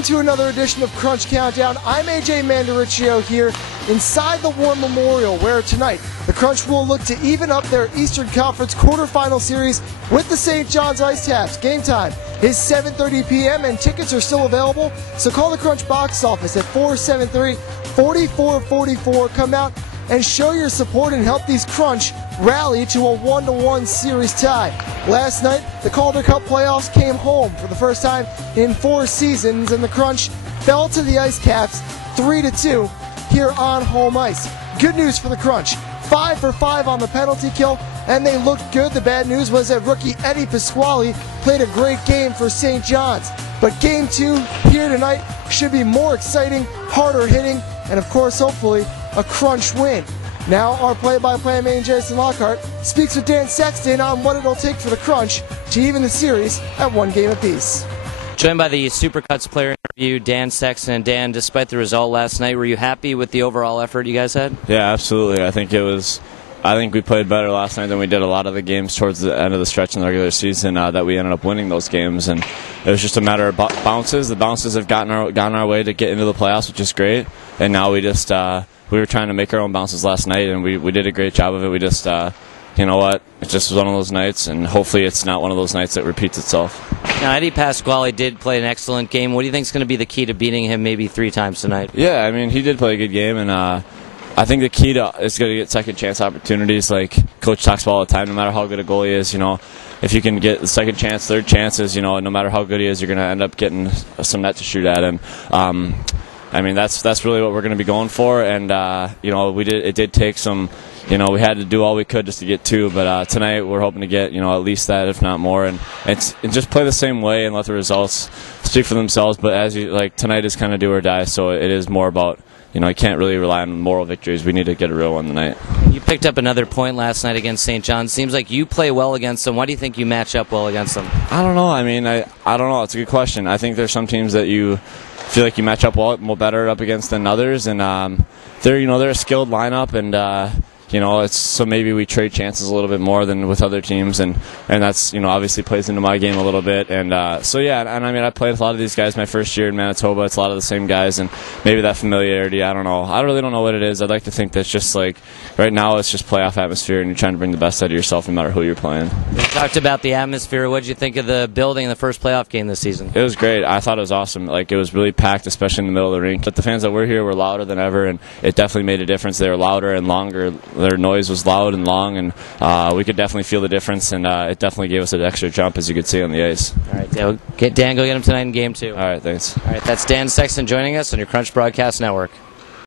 Welcome to another edition of Crunch Countdown. I'm AJ Mandariccio here inside the War Memorial, where tonight the Crunch will look to even up their Eastern Conference quarterfinal series with the St. John's Ice Caps. Game time is 7:30 p.m. and tickets are still available, so call the Crunch box office at 473-4444. Come out and show your support and help these Crunch rally to a 1-1 series tie. Last night, the Calder Cup playoffs came home for the first time in 4 seasons, and the Crunch fell to the Ice Caps 3-2 here on home ice. Good news for the Crunch. 5 for 5 on the penalty kill, and they looked good. The bad news was that rookie Eddie Pasquale played a great game for St. John's. But Game 2 here tonight should be more exciting, harder hitting, and of course, hopefully, a Crunch win. Now, our play-by-play man, Jason Lockhart, speaks with Dan Sexton on what it'll take for the Crunch to even the series at 1 game apiece. Joined by the Supercuts player interview, Dan Sexton. Dan, despite the result last night, were you happy with the overall effort you guys had? Yeah, absolutely. I think we played better last night than we did a lot of the games towards the end of the stretch in the regular season that we ended up winning those games. And it was just a matter of bounces. The bounces have gotten our way to get into the playoffs, which is great. And now we just we were trying to make our own bounces last night, and we did a great job of it. We just, you know what, it just was one of those nights, and hopefully it's not one of those nights that repeats itself. Now, Eddie Pasquale did play an excellent game. What do you think is going to be the key to beating him maybe 3 times tonight? Yeah, I mean, he did play a good game, and I think the key is going to get second chance opportunities. Like Coach talks about all the time, no matter how good a goalie is, you know, if you can get the second chance, third chances, you know, no matter how good he is, you're going to end up getting some net to shoot at him. I mean, that's really what we're going to be going for, and you know, it did take some, you know, we had to do all we could just to get 2, but tonight we're hoping to get, you know, at least that, if not more, and just play the same way and let the results speak for themselves. But tonight is kind of do or die, so it is more about, you know, you can't really rely on moral victories. We need to get a real one tonight. You picked up another point last night against St. John's. Seems like you play well against them. Why do you think you match up well against them? I don't know. I mean, I don't know. It's a good question. I think there's some teams that you feel like you match up more better up against than others, and they're a skilled lineup, and you know, so maybe we trade chances a little bit more than with other teams, and that's, you know, obviously plays into my game a little bit, and so yeah, and I mean, I played with a lot of these guys my first year in Manitoba. It's a lot of the same guys, and maybe that familiarity, I don't know. I really don't know what it is. I'd like to think that's just like, right now it's just playoff atmosphere, and you're trying to bring the best out of yourself no matter who you're playing. We talked about the atmosphere. What did you think of the building in the first playoff game this season? It was great. I thought it was awesome. Like, it was really packed, especially in the middle of the rink. But the fans that were here were louder than ever, and it definitely made a difference. They were louder and longer. Their noise was loud and long, and we could definitely feel the difference, and it definitely gave us an extra jump, as you could see on the ice. All right, Dan, go get him tonight in Game 2. All right, thanks. All right, that's Dan Sexton joining us on your Crunch Broadcast Network.